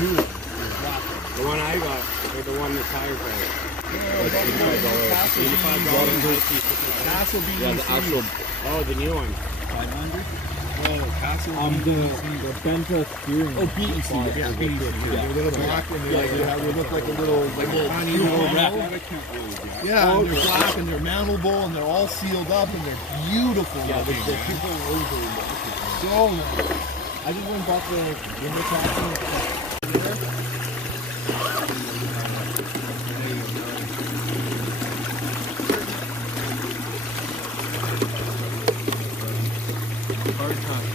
new one. The one I got, or the one that's higher price. Castle BDC. Yeah, the actual. Oh, the new one. 500. Oh, Castle The Benta steering. Oh, BEC. Yeah, BEC. Yeah. They're a little black and they look like a little tiny little wrap. Yeah, and they're black and they're mountable and they're all sealed up and they're beautiful. Yeah, looking, the man. people over. So nice. I just went and bought the window taxi. Hard copy.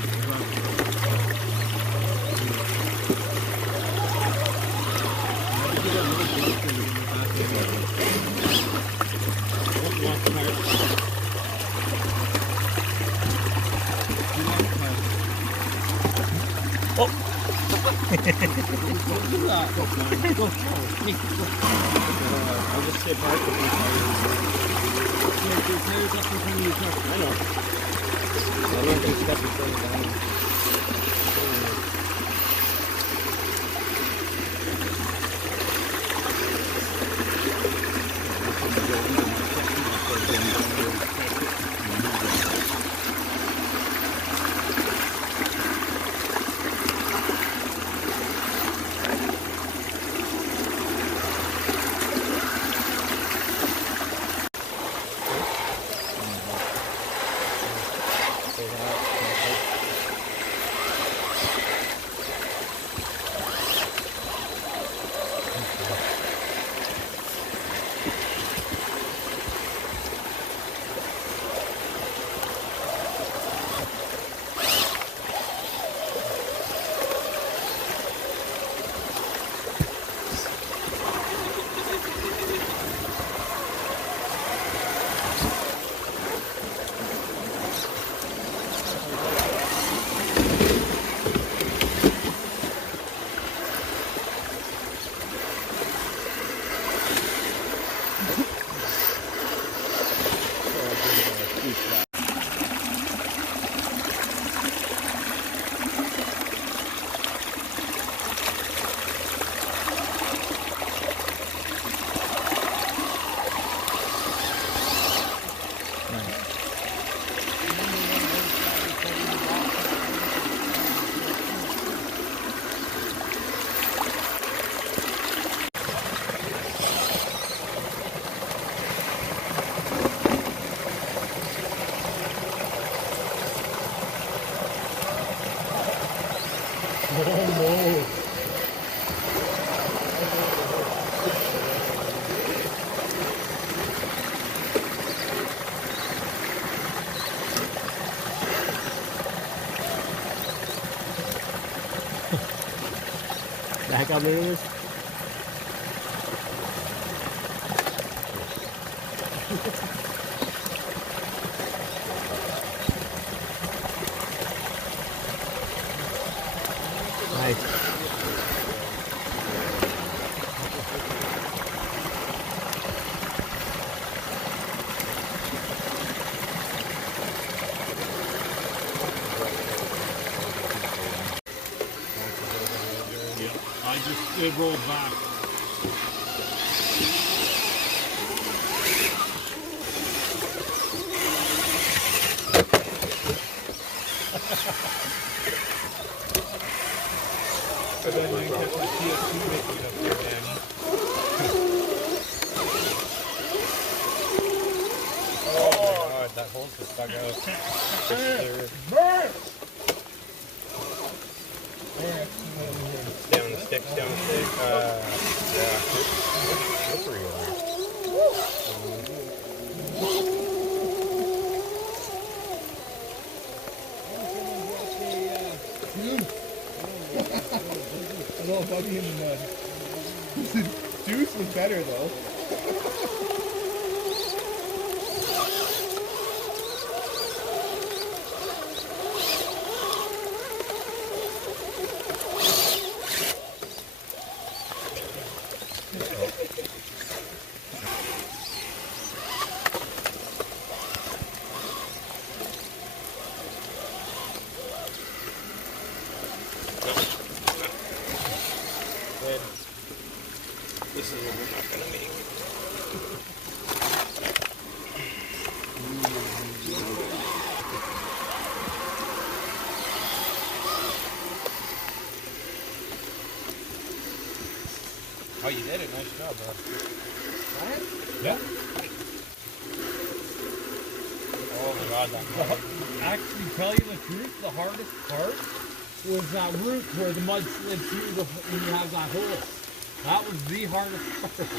I'll just skip back to the I know. I'm not going to step in front of that. Back up there. Nice. It rolled back. But then I kept my PS2 making up there, Danny. Oh my god, that hole's just stuck out. Down the stick, down the stick. Yeah. Slippery over here. A little buggy in the mud. Deuce was better though. we're not gonna make. Oh, you did it. Nice job, bro. Yeah. Oh my God, that. Actually, tell you the truth, the hardest part was that root where the mud slid through the when you have that hole. That was the hardest part.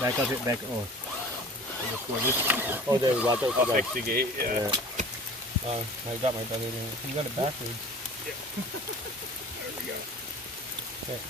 Back of it, back. Oh. Oh, there we go. I'll fix the gate. Yeah. I got my brother there. You got it backwards. Yeah. There we go. Okay.